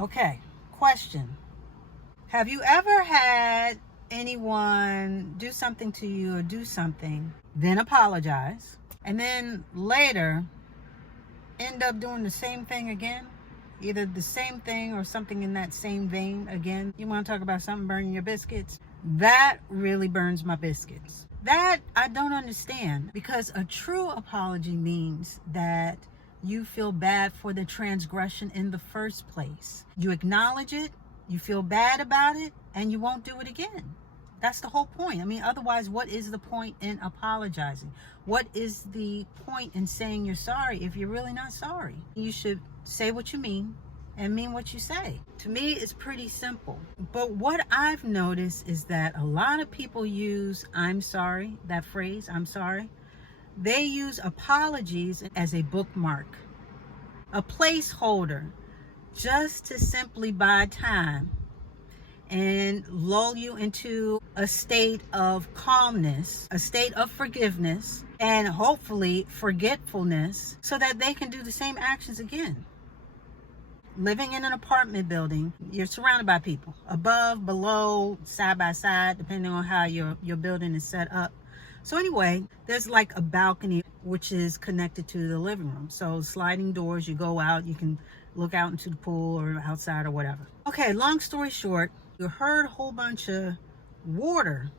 Okay, question. Have you ever had anyone do something to you or do something, then apologize, and then later end up doing the same thing again? Either the same thing or something in that same vein again. You want to talk about something burning your biscuits? That really burns my biscuits. That I don't understand, because a true apology means that you feel bad for the transgression in the first place. You acknowledge it, you feel bad about it, and you won't do it again. That's the whole point. I mean, otherwise, what is the point in apologizing? What is the point in saying you're sorry if you're really not sorry? You should say what you mean and mean what you say. To me, it's pretty simple. But what I've noticed is that a lot of people use "I'm sorry," that phrase, "I'm sorry." They use apologies as a bookmark, a placeholder, just to simply buy time and lull you into a state of calmness, a state of forgiveness, and hopefully forgetfulness, so that they can do the same actions again. Living in an apartment building, you're surrounded by people, above, below, side by side, depending on how your building is set up. So anyway, there's like a balcony which is connected to the living room. So sliding doors, you go out, you can look out into the pool or outside or whatever. Okay, long story short, you heard a whole bunch of water,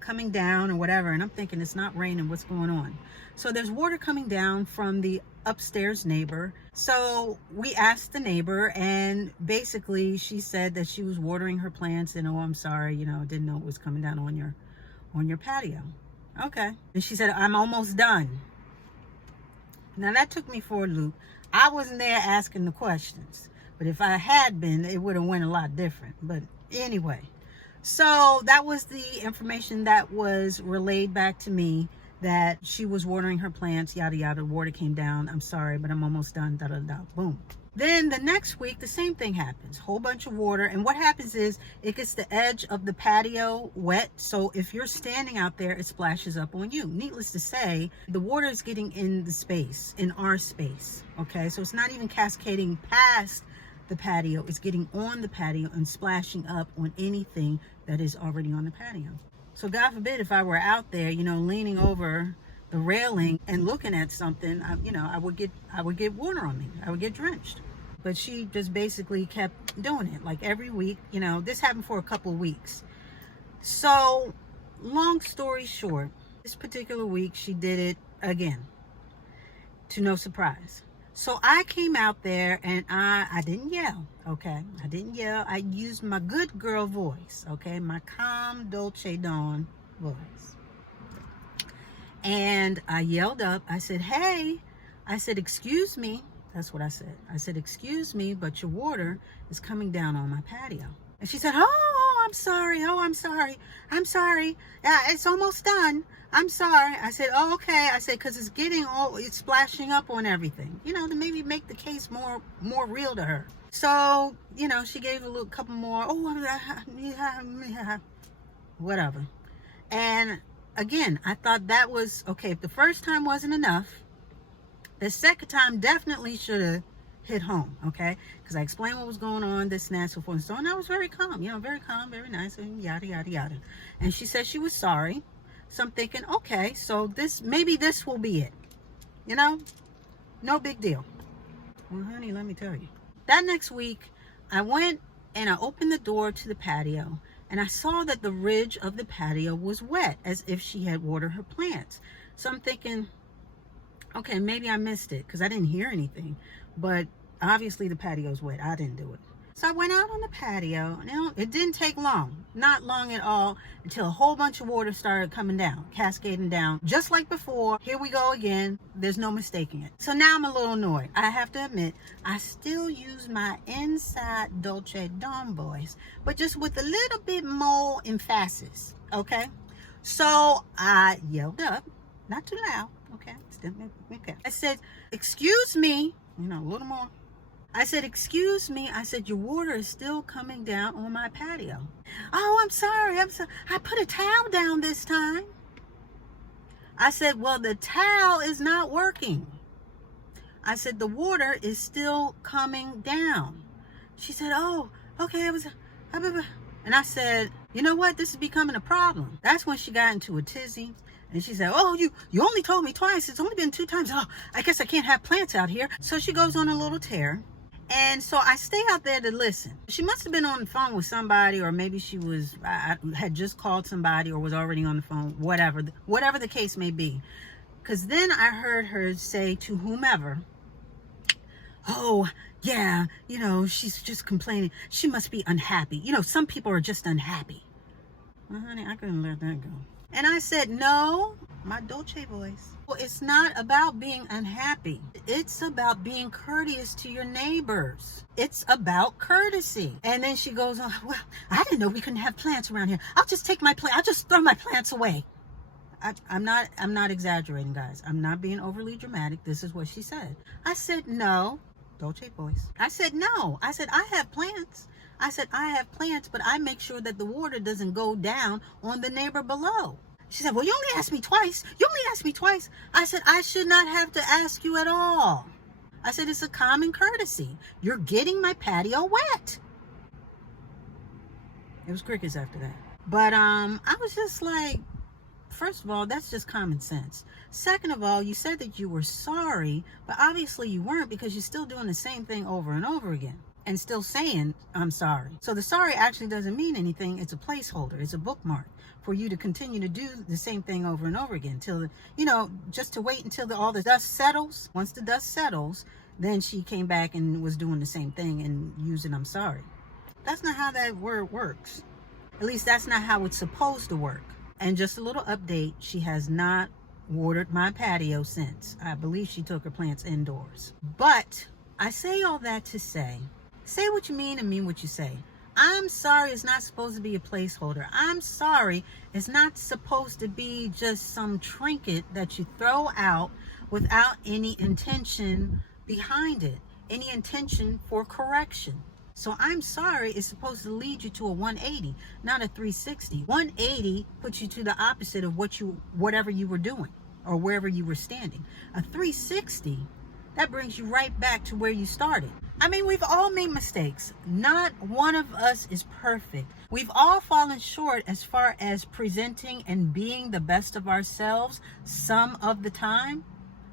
coming down or whatever. And I'm thinking, it's not raining, what's going on? So there's water coming down from the upstairs neighbor. So we asked the neighbor, and basically she said that she was watering her plants and, "Oh, I'm sorry, didn't know it was coming down on your patio." Okay. And she said, "I'm almost done." Now that took me for a loop. I wasn't there asking the questions, but if I had been, it would have went a lot different. But anyway, so that was the information that was relayed back to me, that she was watering her plants, yada yada, water came down, "I'm sorry, but I'm almost done, da da da," boom. Then the next week, the same thing happens. Whole bunch of water. And what happens is it gets the edge of the patio wet. So if you're standing out there, it splashes up on you. Needless to say, the water is getting in the space, in our space. Okay, so it's not even cascading past the patio. It's getting on the patio and splashing up on anything that is already on the patio. So God forbid if I were out there, leaning over the railing and looking at something, I would get water on me. I would get drenched. But she just basically kept doing it, like every week. This happened for a couple of weeks. So long story short, this particular week she did it again, to no surprise. So I came out there and I didn't yell, okay? I didn't yell. I used my good girl voice, okay? My calm, Dolce Dawn voice. And I yelled up. I said, "Hey," I said, "excuse me." That's what I said. I said, "Excuse me, but your water is coming down on my patio." And she said, "Oh, I'm sorry. Oh, I'm sorry. I'm sorry. Yeah, it's almost done. I'm sorry." I said, "Oh, okay." I said, "Because it's splashing up on everything, to maybe make the case more real to her." So, she gave a couple more, "Oh, whatever." And again, I thought that was okay. If the first time wasn't enough, the second time definitely should have hit home, okay? Because I explained what was going on, this and that, so forth and so on. And I was very calm, very calm, very nice, and yada, yada, yada. And she said she was sorry. So I'm thinking, okay, so maybe this will be it. No big deal. Well, honey, let me tell you. That next week, I went and I opened the door to the patio, and I saw that the ridge of the patio was wet, as if she had watered her plants. So I'm thinking, okay, maybe I missed it because I didn't hear anything. But obviously the patio's wet. I didn't do it. So I went out on the patio. It didn't take long, not long at all, until a whole bunch of water started coming down, cascading down. Just like before, here we go again. There's no mistaking it. So now I'm a little annoyed. I have to admit, I still use my inside Dolce Dawn voice, but just with a little bit more emphasis, okay? So I yelled up, not too loud, okay? Okay. I said, "Excuse me," a little more. I said, "Excuse me." I said, "Your water is still coming down on my patio." "Oh, I'm sorry. I put a towel down this time." I said, "Well, the towel is not working." I said, "The water is still coming down." She said, oh, okay, it was, and I said, you know what? This is becoming a problem. That's when she got into a tizzy. And she said, oh, you only told me twice. It's only been 2 times. Oh, I guess I can't have plants out here. So she goes on a little tear. And so I stay out there to listen. She must have been on the phone with somebody, or maybe she was, I had just called somebody or was already on the phone, whatever the case may be. Because then I heard her say to whomever, oh, yeah, she's just complaining. She must be unhappy. Some people are just unhappy. Well, honey, I couldn't let that go. And I said, no, my Dolce voice. Well, it's not about being unhappy. It's about being courteous to your neighbors. It's about courtesy. And then she goes on, well, I didn't know we couldn't have plants around here. I'll just I'll just throw my plants away. I'm not exaggerating, guys. I'm not being overly dramatic. This is what she said. I said, no, Dolce voice. I said, no. I said, I have plants. But I make sure that the water doesn't go down on the neighbor below. She said, well, you only asked me twice. I said, I should not have to ask you at all. I said, it's a common courtesy. You're getting my patio wet. It was crickets after that. But I was just like, first of all, that's just common sense. Second of all, you said that you were sorry, but obviously you weren't, because you're still doing the same thing over and over again and still saying, I'm sorry. So the sorry actually doesn't mean anything. It's a placeholder. It's a bookmark for you to continue to do the same thing over and over again till, just to wait until all the dust settles. Once the dust settles, then she came back and was doing the same thing and using I'm sorry. That's not how that word works. At least that's not how it's supposed to work. And just a little update, she has not watered my patio since. I believe she took her plants indoors. But I say all that to say what you mean and mean what you say. I'm sorry is not supposed to be a placeholder. I'm sorry is not supposed to be just some trinket that you throw out without any intention behind it, any intention for correction. So I'm sorry is supposed to lead you to a 180, not a 360. 180 puts you to the opposite of whatever you were doing or wherever you were standing. A 360, that brings you right back to where you started. I mean, we've all made mistakes. Not one of us is perfect. We've all fallen short as far as presenting and being the best of ourselves some of the time.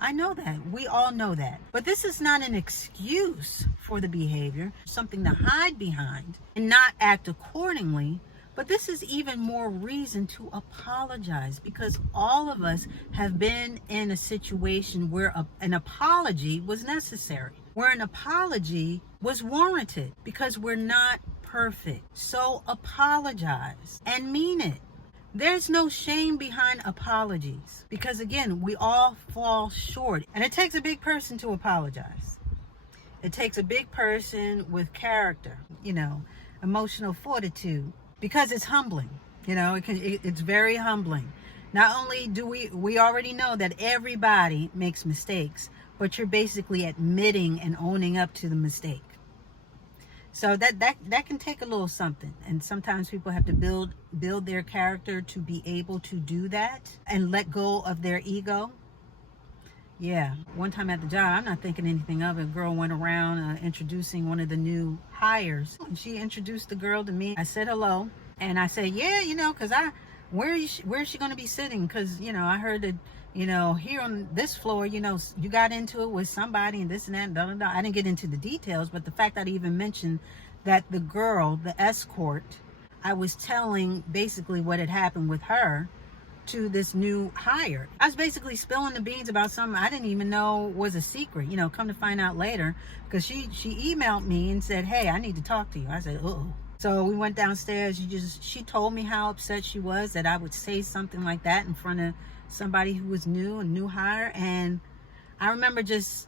I know that. We all know that. But this is not an excuse for the behavior, something to hide behind and not act accordingly. But this is even more reason to apologize, because all of us have been in a situation where an apology was necessary, where an apology was warranted, because we're not perfect. So apologize and mean it. There's no shame behind apologies, because again, we all fall short, and it takes a big person to apologize. It takes a big person with character, emotional fortitude, because it's humbling. It's very humbling. Not only do we already know that everybody makes mistakes, but you're basically admitting and owning up to the mistake. So that can take a little something, and sometimes people have to build their character to be able to do that and let go of their ego. Yeah, one time at the job, I'm not thinking anything of it. A girl went around introducing one of the new hires. She introduced the girl to me. I said hello, and I said, yeah, because where is she going to be sitting? Because I heard that here on this floor, you got into it with somebody and this and that, and blah, blah, blah. I didn't get into the details, but the fact that I even mentioned that the girl, the escort, I was telling basically what had happened with her to this new hire. I was basically spilling the beans about something I didn't even know was a secret, come to find out later, because she emailed me and said, hey, I need to talk to you. I said, uh-oh. So we went downstairs. She told me how upset she was that I would say something like that in front of somebody who was new, a new hire. And I remember just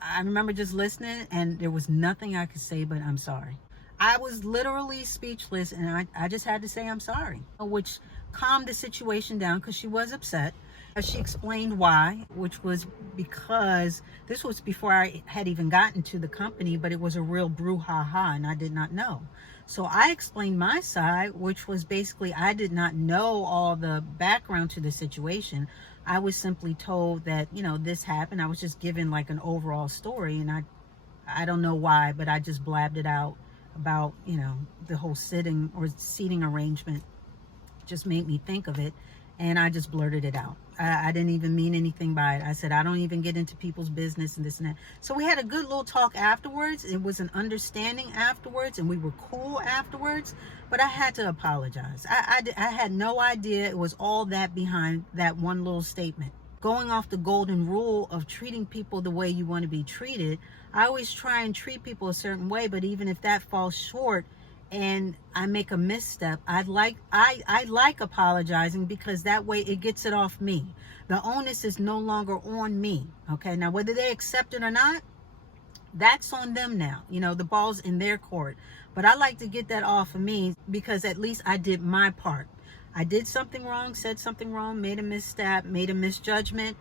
listening, and there was nothing I could say but I'm sorry. I was literally speechless, and I just had to say I'm sorry, which calmed the situation down, because she was upset. She explained why, which was because this was before I had even gotten to the company, but it was a real brouhaha, and I did not know. So I explained my side, which was basically I did not know all the background to the situation. I was simply told that, this happened. I was just given like an overall story, and I I don't know why, but I just blabbed it out about, the whole sitting or seating arrangement. Just made me think of it, and I just blurted it out. I didn't even mean anything by it. I said, I don't even get into people's business and this and that. So we had a good little talk afterwards. It was an understanding afterwards, and we were cool afterwards, but I had to apologize. I had no idea it was all that behind that one little statement. Going off the golden rule of treating people the way you want to be treated, I always try and treat people a certain way, but even if that falls short and I make a misstep, I like apologizing, because that way it gets it off me. The onus is no longer on me. Okay, now whether they accept it or not, that's on them now. The ball's in their court. But I like to get that off of me, because at least I did my part. I did something wrong, said something wrong, made a misstep, made a misjudgment.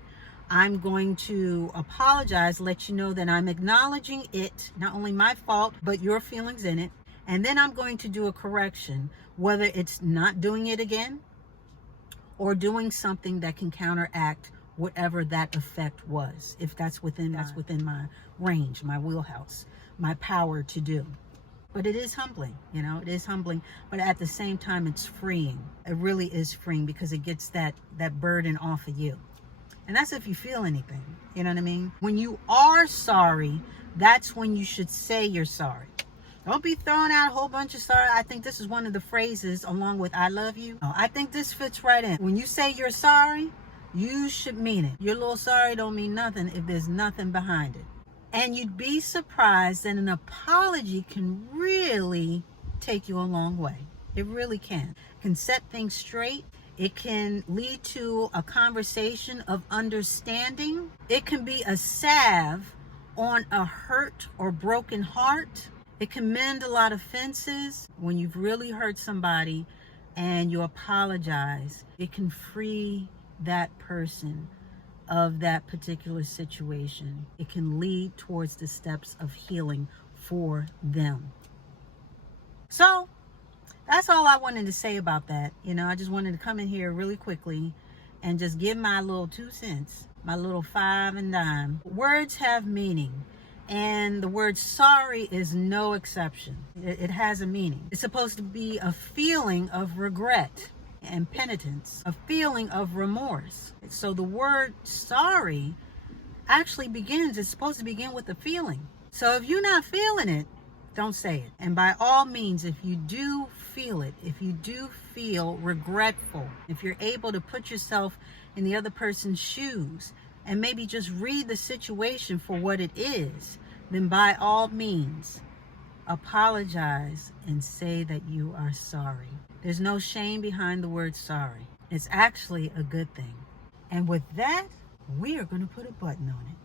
I'm going to apologize, let you know that I'm acknowledging it, not only my fault, but your feelings in it. And then I'm going to do a correction, whether it's not doing it again or doing something that can counteract whatever that effect was, if that's within my range, my wheelhouse, my power to do. But it is humbling, it is humbling, but at the same time, it's freeing. It really is freeing, because it gets that burden off of you. And that's if you feel anything, you know what I mean? When you are sorry, that's when you should say you're sorry. Don't be throwing out a whole bunch of sorry. I think this is one of the phrases along with I love you. I think this fits right in. When you say you're sorry, you should mean it. Your little sorry don't mean nothing if there's nothing behind it. And you'd be surprised that an apology can really take you a long way. It really can. It can set things straight. It can lead to a conversation of understanding. It can be a salve on a hurt or broken heart. It can mend a lot of fences. When you've really hurt somebody and you apologize, it can free that person of that particular situation. It can lead towards the steps of healing for them. So that's all I wanted to say about that. I just wanted to come in here really quickly and just give my little 2 cents, my little 5 and dime. Words have meaning. And the word sorry is no exception. It has a meaning. It's supposed to be a feeling of regret and penitence, a feeling of remorse. So the word sorry actually it's supposed to begin with a feeling. So if you're not feeling it, don't say it. And by all means, if you do feel it, if you do feel regretful, if you're able to put yourself in the other person's shoes, and maybe just read the situation for what it is, then by all means, apologize and say that you are sorry. There's no shame behind the word sorry. It's actually a good thing. And with that, we are going to put a button on it.